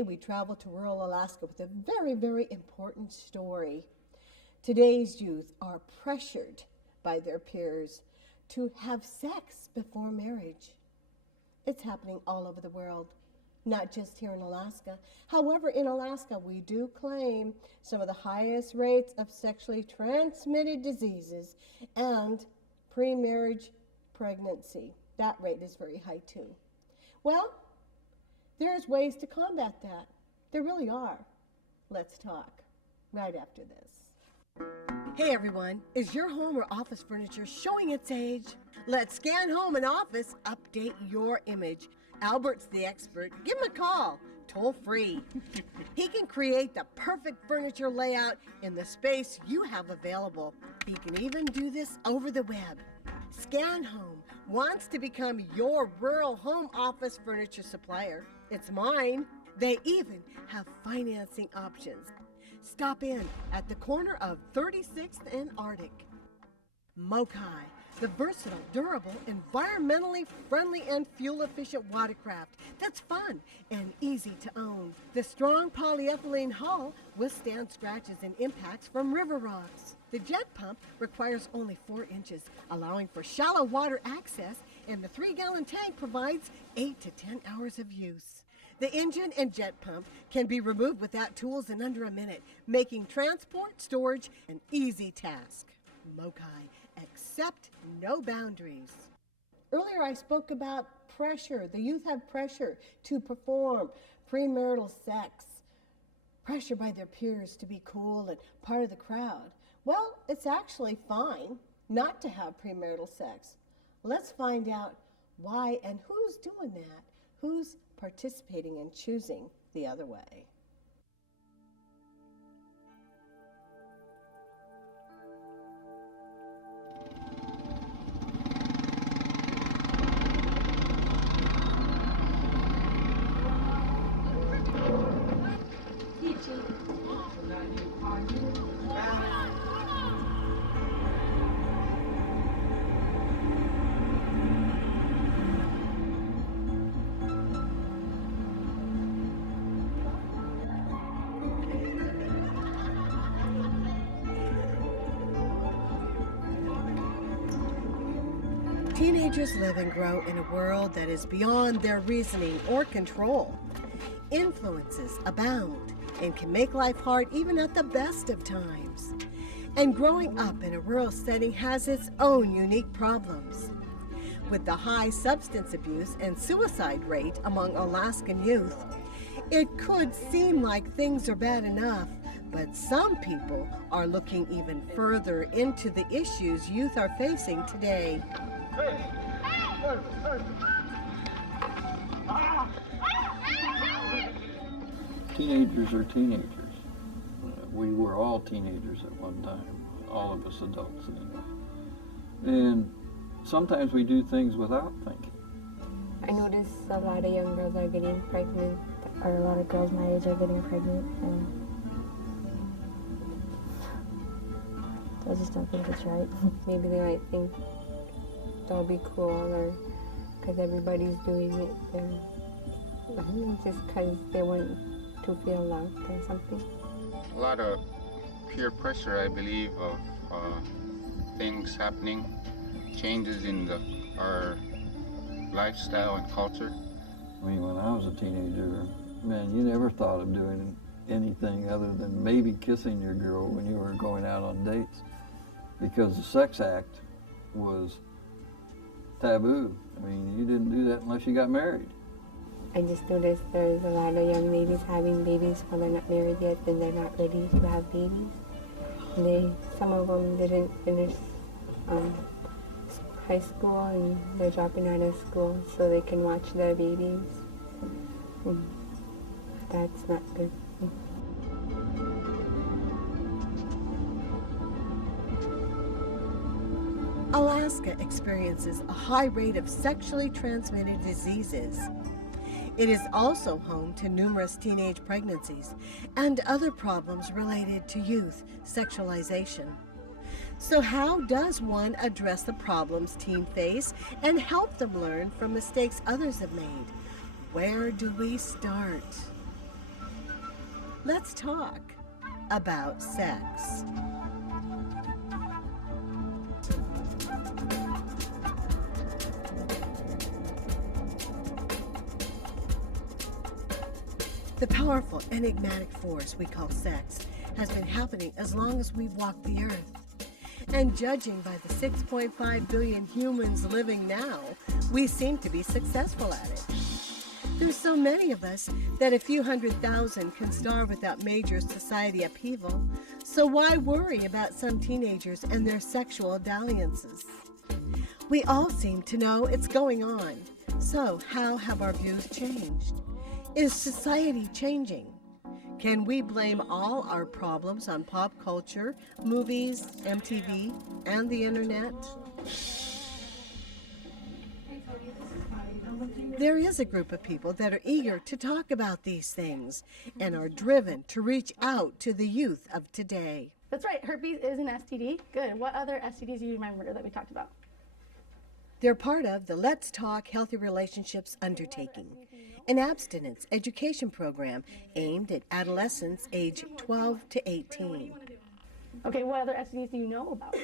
Today we travel to rural Alaska with a very, very important story. Today's youth are pressured by their peers to have sex before marriage. It's happening all over the world, not just here in Alaska. However, in Alaska, we do claim some of the highest rates of sexually transmitted diseases and pre-marriage pregnancy. That rate is very high too. Well, there's ways to combat that. There really are. Let's talk right after this. Hey everyone, is your home or office furniture showing its age? Let Scan Home and Office update your image. Albert's the expert. Give him a call, toll free. He can create the perfect furniture layout in the space you have available. He can even do this over the web. Scan Home wants to become your rural home office furniture supplier. It's mine. They even have financing options. Stop in at the corner of 36th and Arctic. Mokai, the versatile, durable, environmentally friendly, and fuel-efficient watercraft that's fun and easy to own. The strong polyethylene hull withstands scratches and impacts from river rocks. The jet pump requires only 4 inches, allowing for shallow water access, and the 3-gallon tank provides 8 to 10 hours of use. The engine and jet pump can be removed without tools in under a minute, making transport, storage an easy task. Mokai, accept no boundaries. Earlier I spoke about pressure. The youth have pressure to perform premarital sex, pressure by their peers to be cool and part of the crowd. Well, it's actually fine not to have premarital sex. Let's find out why and who's doing that, who's participating and choosing the other way. Teenagers live and grow in a world that is beyond their reasoning or control. Influences abound and can make life hard even at the best of times. And growing up in a rural setting has its own unique problems. With the high substance abuse and suicide rate among Alaskan youth, it could seem like things are bad enough, but some people are looking even further into the issues youth are facing today. Teenagers are teenagers. We were all teenagers at one time, all of us adults anyway. And sometimes we do things without thinking. I notice a lot of young girls are getting pregnant, or a lot of girls my age are getting pregnant, and I just don't think it's right. Maybe they might think they'll be cool, or because everybody's doing it, and I don't know, just because they want to feel loved or something. A lot of peer pressure, I believe, of things happening, changes in our lifestyle and culture. I mean, when I was a teenager, man, you never thought of doing anything other than maybe kissing your girl when you were going out on dates, because the sex act was taboo. I mean, you didn't do that unless you got married. I just noticed there's a lot of young ladies having babies while they're not married yet, and they're not ready to have babies. And some of them didn't finish high school, and they're dropping out of school so they can watch their babies. That's not good. Alaska experiences a high rate of sexually transmitted diseases. It is also home to numerous teenage pregnancies and other problems related to youth sexualization. So how does one address the problems teens face and help them learn from mistakes others have made? Where do we start? let's talk about sex. The powerful, enigmatic force we call sex has been happening as long as we've walked the earth. And judging by the 6.5 billion humans living now, we seem to be successful at it. There's so many of us that a few 100,000 can starve without major society upheaval, so why worry about some teenagers and their sexual dalliances? We all seem to know it's going on, so how have our views changed? Is society changing? Can we blame all our problems on pop culture, movies, MTV, and the internet? There is a group of people that are eager to talk about these things and are driven to reach out to the youth of today. That's right, herpes is an STD. Good. What other STDs do you remember that we talked about? They're part of the Let's Talk Healthy Relationships undertaking, an abstinence education program aimed at adolescents age 12 to 18. Okay, what other STDs do you know about?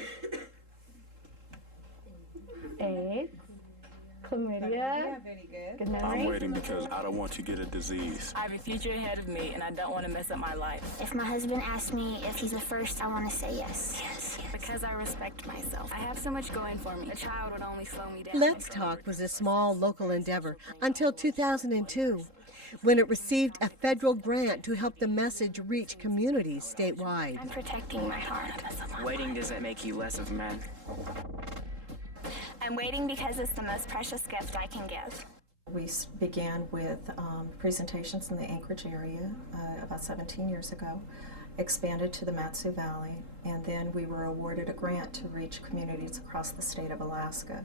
AIDS, chlamydia. Very good. Good memory. I'm waiting because I don't want to get a disease. I have a future ahead of me, and I don't want to mess up my life. If my husband asks me if he's a first, I want to say yes. Because I respect myself. I have so much going for me. A child would only slow me down. Let's Talk was a small local endeavor until 2002, when it received a federal grant to help the message reach communities statewide. I'm protecting my heart. Waiting doesn't make you less of a man. I'm waiting because it's the most precious gift I can give. We began with presentations in the Anchorage area about 17 years ago, expanded to the Matsu Valley, and then we were awarded a grant to reach communities across the state of Alaska.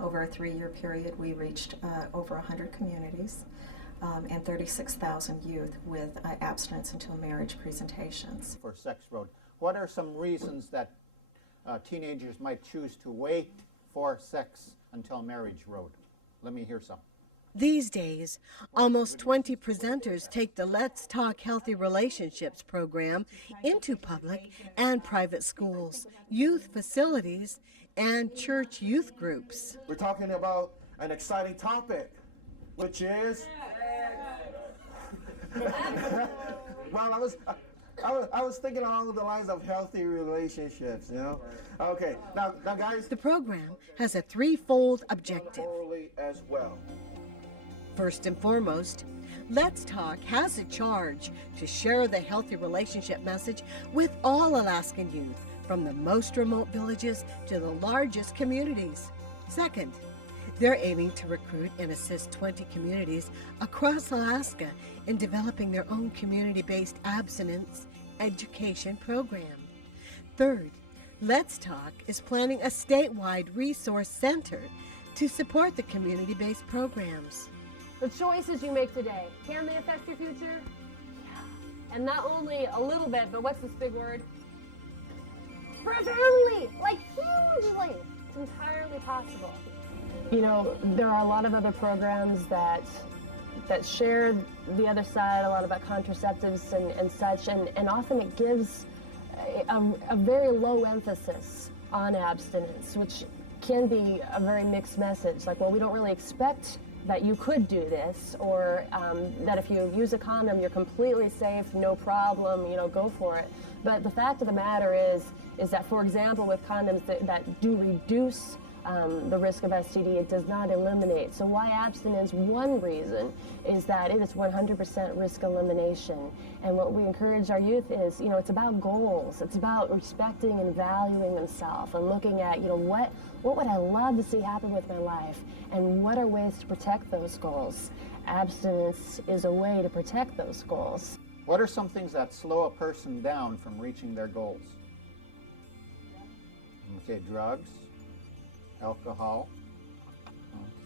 Over a 3-year period, we reached over 100 communities and 36,000 youth with abstinence until marriage presentations. For Sex Road, what are some reasons that teenagers might choose to wait for Sex Until Marriage Road? Let me hear some. These days, almost 20 presenters take the Let's Talk Healthy Relationships program into public and private schools, youth facilities, and church youth groups. We're talking about an exciting topic, which is... Well, I was thinking along the lines of healthy relationships, you know? Okay, now guys... The program has a threefold objective. As well. First and foremost, Let's Talk has a charge to share the healthy relationship message with all Alaskan youth, from the most remote villages to the largest communities. Second, they're aiming to recruit and assist 20 communities across Alaska in developing their own community-based abstinence education program. Third, Let's Talk is planning a statewide resource center to support the community-based programs. The choices you make today, can they affect your future? Yeah. And not only a little bit, but what's this big word? Profoundly, like hugely. It's entirely possible. You know, there are a lot of other programs that share the other side, a lot about contraceptives and such, and often it gives a very low emphasis on abstinence, which can be a very mixed message. Like, well, we don't really expect that you could do this, or that if you use a condom, you're completely safe, no problem, you know, go for it. But the fact of the matter is that, for example, with condoms that do reduce the risk of STD, it does not eliminate. So why abstinence? One reason is that it is 100% risk elimination. And what we encourage our youth is, you know, it's about goals. It's about respecting and valuing themselves and looking at, you know, what would I love to see happen with my life, and what are ways to protect those goals. Abstinence is a way to protect those goals. What are some things that slow a person down from reaching their goals? Okay, drugs, alcohol,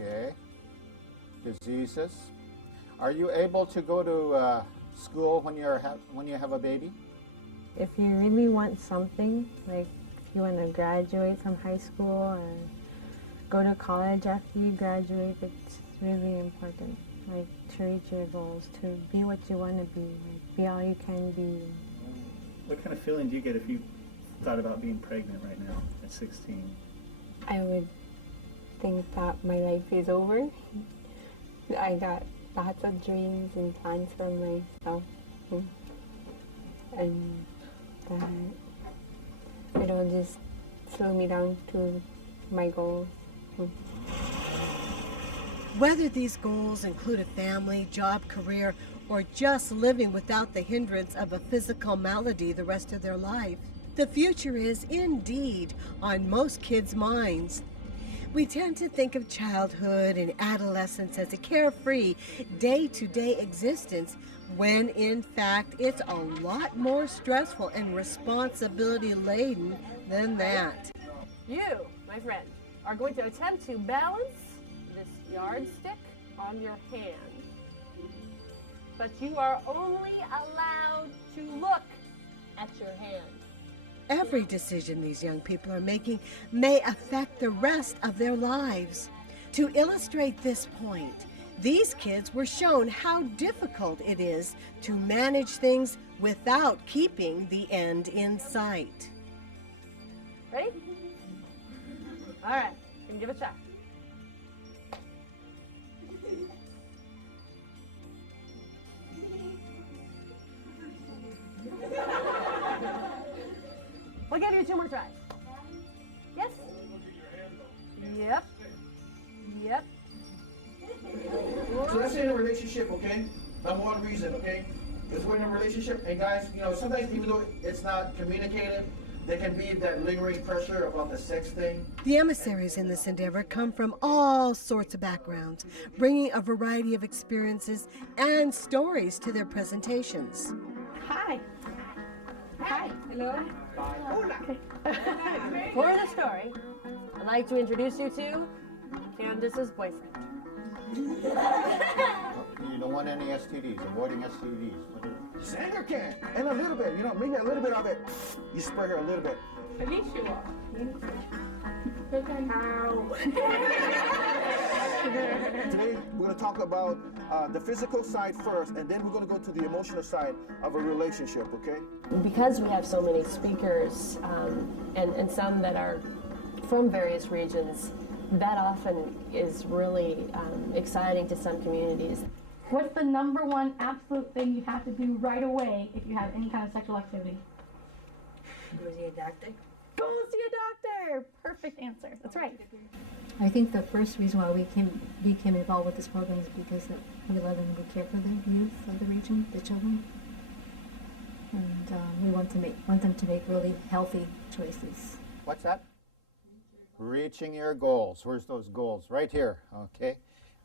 okay, diseases. Are you able to go to school when you have a baby? If you really want something, like if you want to graduate from high school or go to college after you graduate, it's really important. like to reach your goals, to be what you want to be, like, be all you can be. What kind of feeling do you get if you thought about being pregnant right now at 16? I would think that my life is over. I got lots of dreams and plans for myself, and that it'll just slow me down to my goals. Whether these goals include a family, job, career, or just living without the hindrance of a physical malady the rest of their life, the future is indeed on most kids' minds. We tend to think of childhood and adolescence as a carefree, day-to-day existence, when in fact it's a lot more stressful and responsibility-laden than that. You, my friend, are going to attempt to balance this yardstick on your hand. But you are only allowed to look at your hand. Every decision these young people are making may affect the rest of their lives. To illustrate this point, these kids were shown how difficult it is to manage things without keeping the end in sight. Ready? All right, can you give it a shot? We'll give you 2 more tries. Yes? Yep. Yep. So let's say in a relationship, okay? Number one reason, okay? Because we're in a relationship, and guys, you know, sometimes even though it's not communicated, there can be that lingering pressure about the sex thing. The emissaries in this endeavor come from all sorts of backgrounds, bringing a variety of experiences and stories to their presentations. Hi. Hi. Hello. For the story, I'd like to introduce you to Candice's boyfriend. You don't want any STDs, avoiding STDs. Just anger can, and a little bit, you know, maybe a little bit of it. You spray her a little bit. Ow. Today, we're going to talk about the physical side first, and then we're going to go to the emotional side of a relationship, okay? Because we have so many speakers and some that are from various regions, that often is really exciting to some communities. What's the #1 absolute thing you have to do right away if you have any kind of sexual activity? Go see a doctor. Go see a doctor. Perfect answer. That's right. I think the first reason why we became involved with this program is because we love and we care for the youth of the region, the children, and we want them to make really healthy choices. What's that? Reaching your goals. Where's those goals? Right here, okay?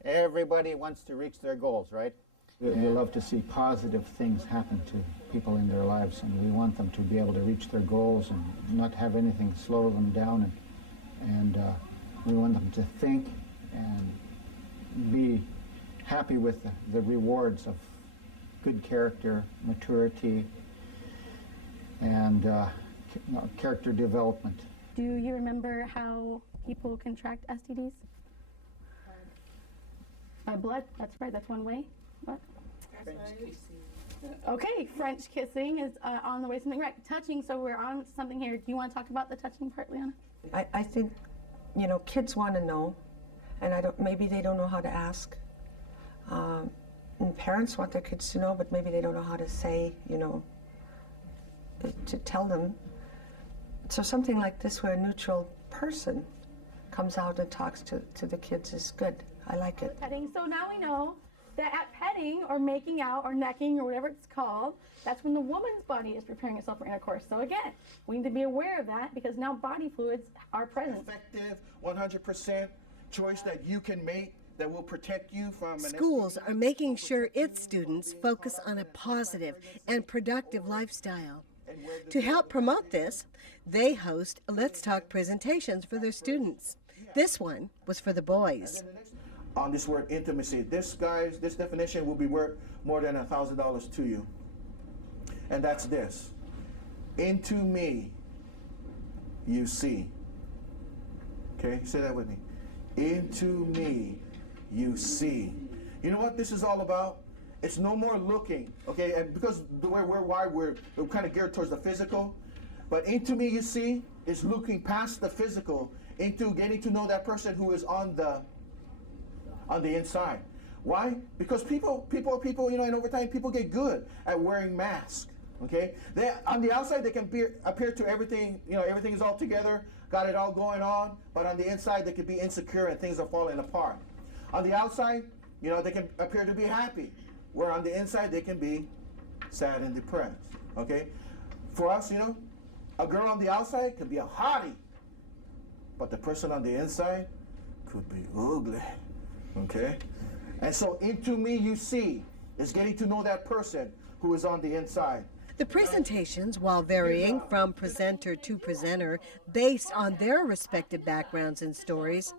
Everybody wants to reach their goals, right? We love to see positive things happen to people in their lives, and we want them to be able to reach their goals and not have anything slow them down, and we want them to think and be happy with the rewards of good character, maturity, and character development. Do you remember how people contract STDs? By blood. That's right. That's one way. What? Okay, French kissing is on the way. Something right. Touching. So we're on something here. Do you want to talk about the touching part, Leona? I think, you know, kids want to know, and maybe they don't know how to ask. And parents want their kids to know, but maybe they don't know how to say, you know, to tell them. So something like this where a neutral person comes out and talks to the kids is good. I like it. Petting. So now we know that at petting or making out or necking or whatever it's called, that's when the woman's body is preparing itself for intercourse. So again, we need to be aware of that because now body fluids are present. Effective, 100% choice that you can make that will protect you from Schools are making sure its students focus on a positive and productive lifestyle. To help promote this, they host Let's Talk presentations for their students. This one was for the boys. On this word intimacy, this definition will be worth more than $1,000 to you. And that's this. Into me, you see. Okay, say that with me. Into me, you see. You know what this is all about? It's no more looking, okay? And because the way we're kind of geared towards the physical, but into me, you see, is looking past the physical into getting to know that person who is on the inside. Why? Because people, you know, and over time, people get good at wearing masks. Okay, on the outside they can appear to everything, you know, everything is all together, got it all going on, but on the inside they can be insecure and things are falling apart. On the outside, you know, they can appear to be happy, where on the inside they can be sad and depressed. Okay, for us, you know, a girl on the outside could be a hottie, but the person on the inside could be ugly. Okay, and so into me you see is getting to know that person who is on the inside. The presentations, while varying from presenter to presenter based on their respective backgrounds and stories,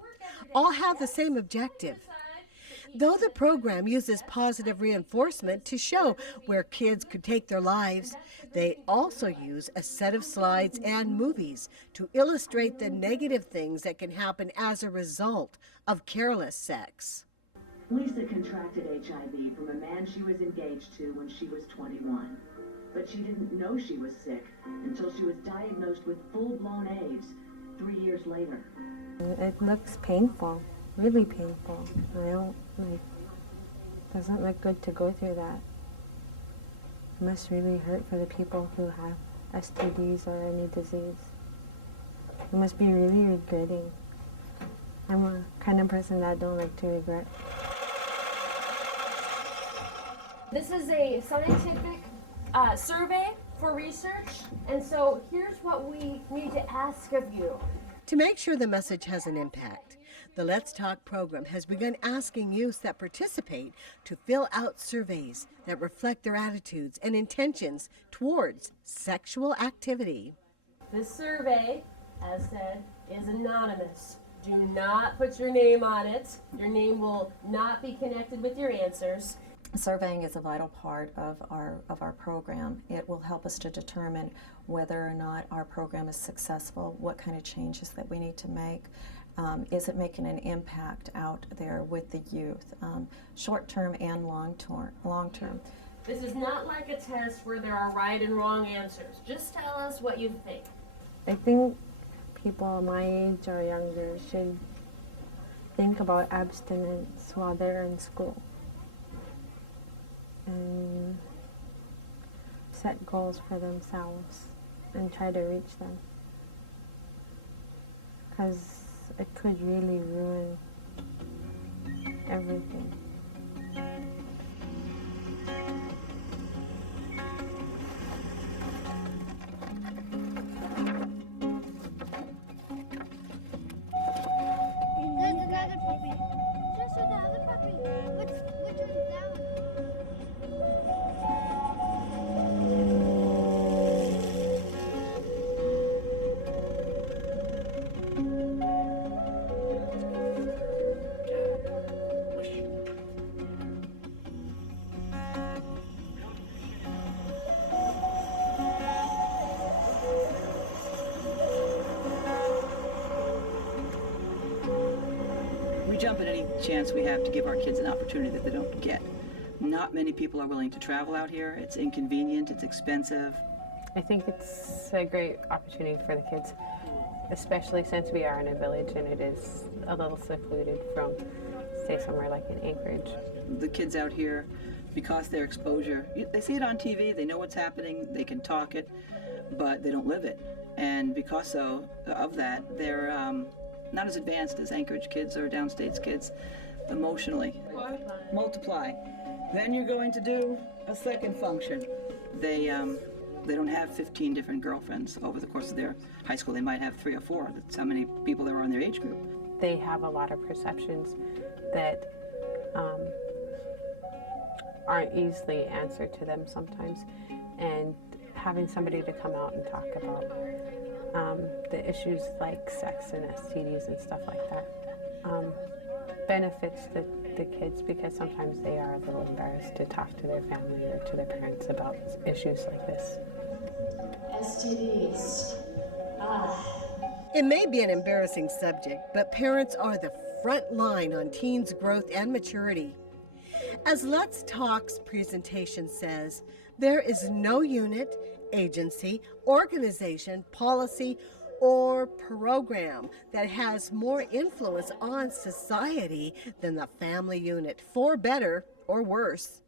all have the same objective. Though the program uses positive reinforcement to show where kids could take their lives, they also use a set of slides and movies to illustrate the negative things that can happen as a result of careless sex. Lisa contracted HIV from a man she was engaged to when she was 21. But she didn't know she was sick until she was diagnosed with full-blown AIDS 3 years later. It looks painful, really painful. Doesn't look good to go through that. It must really hurt for the people who have STDs or any disease. You must be really regretting. I'm a kind of person that don't like to regret. This is a scientific survey for research, and so here's what we need to ask of you. To make sure the message has an impact, the Let's Talk program has begun asking youth that participate to fill out surveys that reflect their attitudes and intentions towards sexual activity. This survey, as said, is anonymous. Do not put your name on it. Your name will not be connected with your answers. Surveying is a vital part of our program. It will help us to determine whether or not our program is successful, what kind of changes that we need to make. Is it making an impact out there with the youth, short-term and long-term? This is not like a test where there are right and wrong answers. Just tell us what you think. I think people my age or younger should think about abstinence while they're in school. And set goals for themselves and try to reach them, because it could really ruin everything. There's another puppy. Just another puppy. Which one's that one? We jump at any chance we have to give our kids an opportunity that they don't get. Not many people are willing to travel out here. It's inconvenient, it's expensive. I think it's a great opportunity for the kids, especially since we are in a village and it is a little secluded from, say, somewhere like in Anchorage. The kids out here, because their exposure, they see it on TV, they know what's happening, they can talk it, but they don't live it. And because of that, they're not as advanced as Anchorage kids or downstate kids emotionally. Multiply. Then you're going to do a second function. They don't have 15 different girlfriends over the course of their high school. They might have 3 or 4. That's how many people there are in their age group. They have a lot of perceptions that aren't easily answered to them sometimes. And having somebody to come out and talk about the issues like sex and STDs and stuff like that benefits the kids, because sometimes they are a little embarrassed to talk to their family or to their parents about issues like this. STDs. It may be an embarrassing subject, but parents are the front line on teens' growth and maturity. As Let's Talk's presentation says, there is no unit, agency, organization, policy, or program that has more influence on society than the family unit, for better or worse.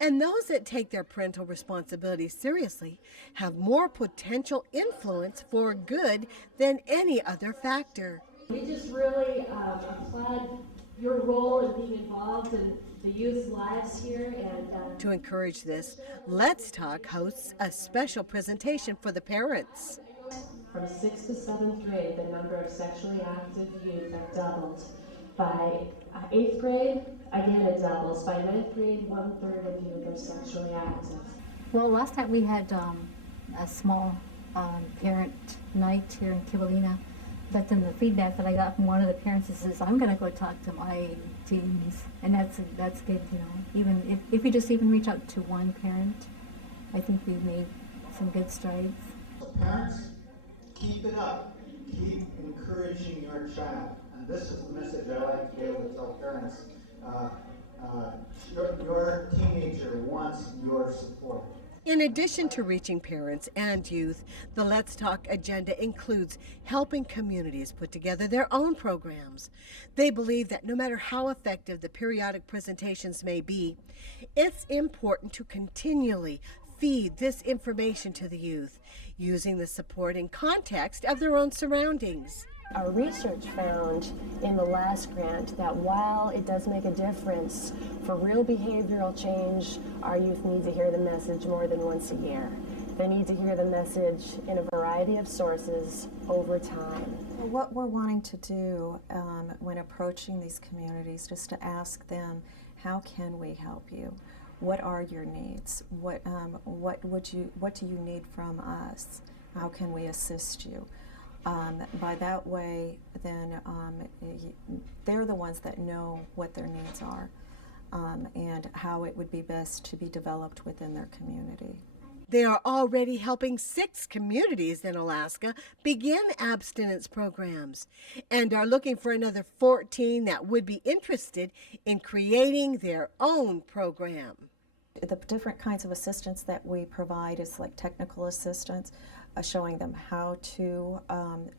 And those that take their parental responsibility seriously have more potential influence for good than any other factor. We just really applaud your role in being involved in the youth's lives here. And to encourage this, Let's Talk hosts a special presentation for the parents. From 6th to 7th grade, the number of sexually active youth have doubled. By 8th grade, again it doubles. By 9th grade, 1/3 of youth are sexually active. Well, last night we had a small parent night here in Kidwell. But then the feedback that I got from one of the parents is, I'm going to go talk to my teens. And that's good, you know. Even if we just even reach out to one parent, I think we've made some good strides. Parents, keep it up. Keep encouraging your child. And this is the message I like to be able to tell parents. Your teenager wants your support. In addition to reaching parents and youth, the Let's Talk agenda includes helping communities put together their own programs. They believe that no matter how effective the periodic presentations may be, it's important to continually feed this information to the youth, using the support and context of their own surroundings. Our research found in the last grant that while it does make a difference for real behavioral change, our youth need to hear the message more than once a year. They need to hear the message in a variety of sources over time. What we're wanting to do when approaching these communities is to ask them, how can we help you? What are your needs? What do you need from us? How can we assist you? By that way, then they're the ones that know what their needs are and how it would be best to be developed within their community. They are already helping 6 communities in Alaska begin abstinence programs and are looking for another 14 that would be interested in creating their own program. The different kinds of assistance that we provide is like technical assistance, showing them how to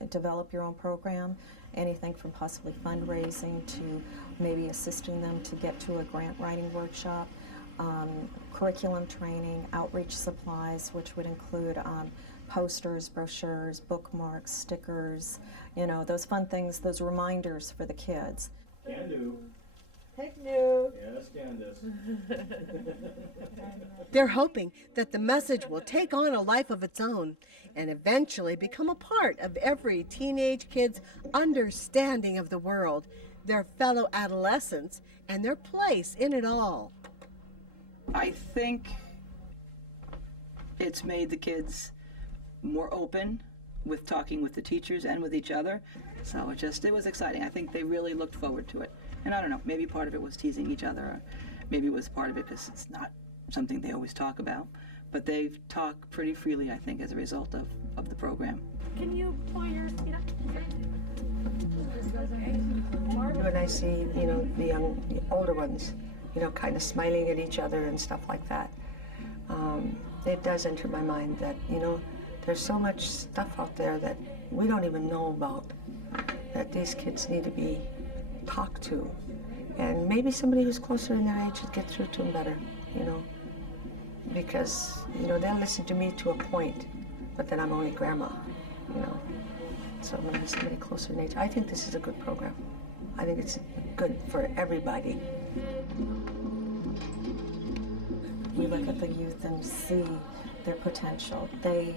develop your own program, anything from possibly fundraising to maybe assisting them to get to a grant writing workshop, curriculum training, outreach supplies, which would include posters, brochures, bookmarks, stickers, you know, those fun things, those reminders for the kids. Can do. Heck no. Yes, Candice. They're hoping that the message will take on a life of its own and eventually become a part of every teenage kid's understanding of the world, their fellow adolescents, and their place in it all. I think it's made the kids more open with talking with the teachers and with each other. So it was exciting. I think they really looked forward to it. And I don't know, maybe part of it was teasing each other, or maybe it was part of it because it's not something they always talk about. But they've talked pretty freely, I think, as a result of the program. Can you point your feet up? When I see, you know, the older ones, you know, kind of smiling at each other and stuff like that, it does enter my mind that, you know, there's so much stuff out there that we don't even know about, that these kids need to be talked to. And maybe somebody who's closer in their age would get through to them better, you know, because, you know, they'll listen to me to a point, but then I'm only grandma, you know. So when there's somebody closer in age, I think this is a good program. I think it's good for everybody. You look at the youth and see their potential. They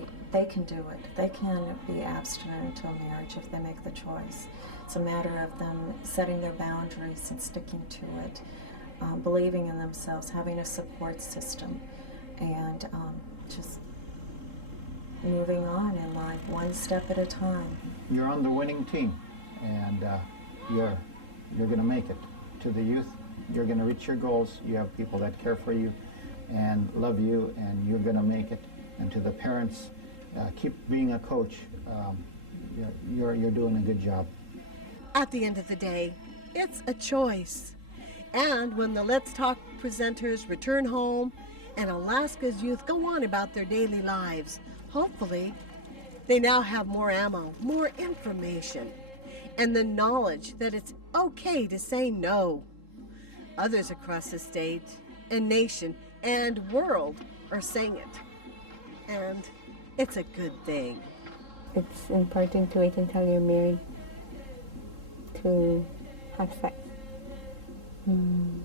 can do it. They can be abstinent until marriage if they make the choice. It's a matter of them setting their boundaries and sticking to it, believing in themselves, having a support system, and just moving on in life one step at a time. You're on the winning team, and you're going to make it. To the youth, you're going to reach your goals. You have people that care for you and love you, and you're going to make it. And to the parents, keep being a coach. You're doing a good job. At the end of the day, it's a choice. And when the Let's Talk presenters return home and Alaska's youth go on about their daily lives, hopefully they now have more ammo, more information, and the knowledge that it's okay to say no. Others across the state and nation and world are saying it, and it's a good thing. It's important to wait until you're married to have sex. And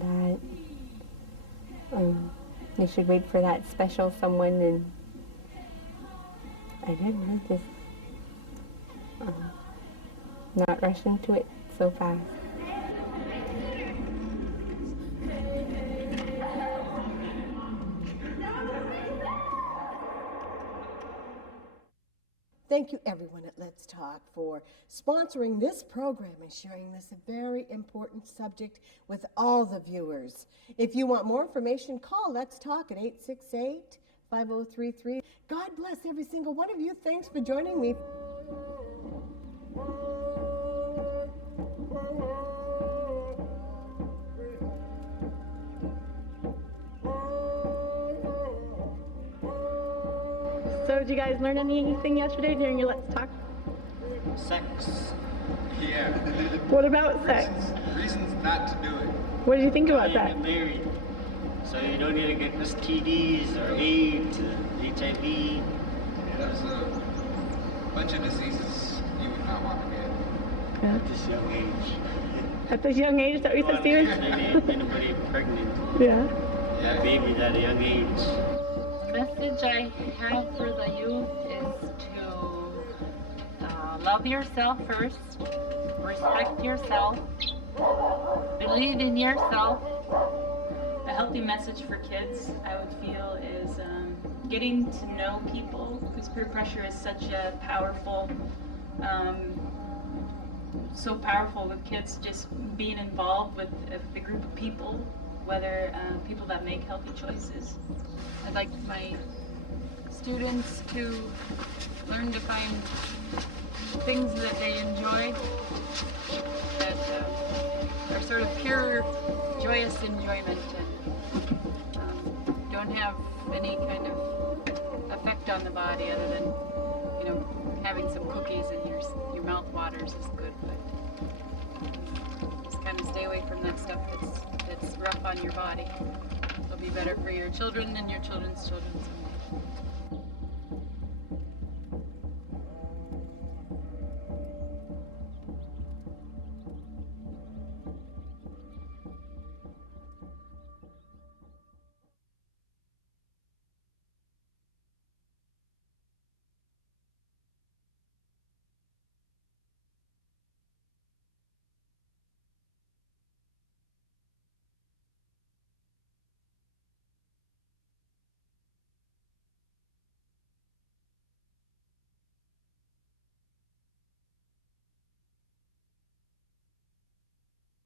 that you should wait for that special someone, and I don't know, just not rush into it so fast. Thank you everyone at Let's Talk for sponsoring this program and sharing this very important subject with all the viewers. If you want more information, call Let's Talk at 868-5033. God bless every single one of you. Thanks for joining me. So did you guys learn anything yesterday during your Let's Talk? Sex. Yeah. What about sex? Reasons not to do it. What did you think about that? Get married, so you don't need to get STDs or AIDS or HIV. Yeah, there's a bunch of diseases you would not want to get. Yeah. At this young age. At this young age, is that what you said, Steven? Anybody pregnant. Yeah. Yeah, babies at a young age. Message I have for the youth is to love yourself first, respect yourself, believe in yourself. A healthy message for kids, I would feel, is getting to know people, because peer pressure is such a powerful, so powerful with kids, just being involved with a group of people, whether people that make healthy choices. I'd like my students to learn to find things that they enjoy, that are sort of pure, joyous enjoyment, and don't have any kind of effect on the body other than, you know, having some cookies and your mouth waters is good, but just kind of stay away from that stuff that's rough on your body. It'll be better for your children and your children's children.